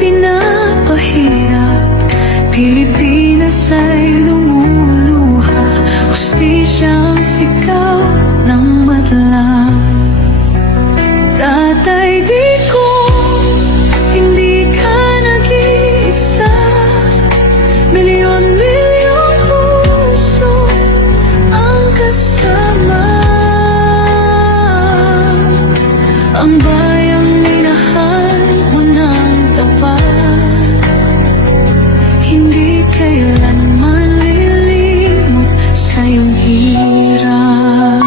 pinapahirap, Pilipinas ay lumuluha, hustisyang sigaw ng madlang. Tatay, di ko, hindi ka nag-iisa. Milyon-milyong puso ang kasama. Ang bayang minahal mo ng tapat, hindi kailanman lilimot sa iyong hirap.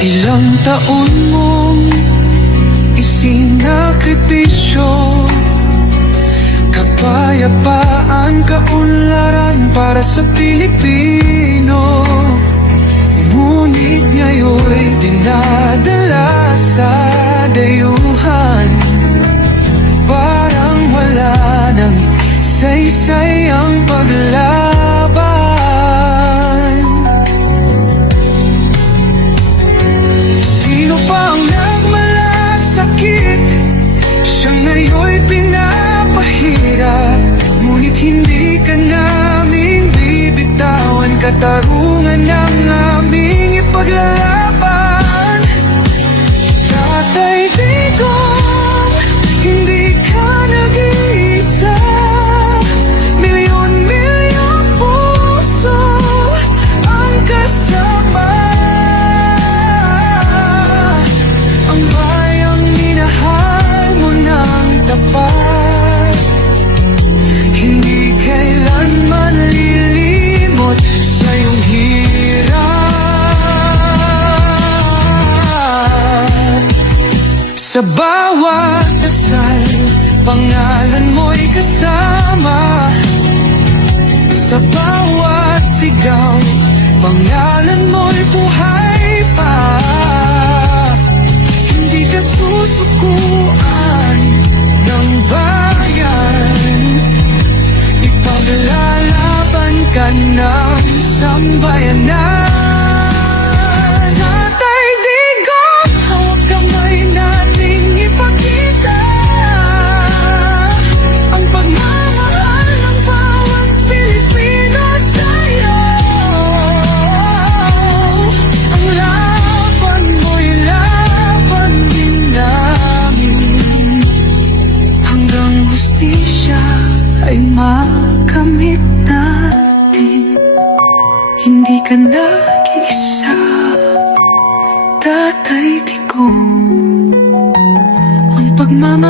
Ilang taon mong isinakripisyo, kapayapaan, kaunlaran para sa Pilipino. Ngunit ngayon'y dinadala sa dayuhan, parang wala nang saysay ang paglaban. Sino pa ang nagmalasakit? Siya ngayon'y pinapahirap, ngunit hindi ka namin bibitawan. Katarungan ng aming ipaglalaban. Tatay Digong, hindi ka nag-iisa. Milyon-milyong puso ang kasama. Ang bayang minahal mo ng tapat, hindi kailanman lilimot sa iyong hirap. Sa bawat dasal, pangalan mo'y kasama. Sa bawat sigaw, pangalan mo'y buhay pa. Hindi ka susukuan ng bayan, ipaglalaban ka ng sambayanan. Tatay Digong, hawak kamay nating ipakita ang pagmamahal ng bawat Pilipino sa'yo. Ang laban mo'y laban din namin, hanggang hustisya ay makamit natin. Hindi ka nag-iisa, Tatay Digong. Ang pagmamahal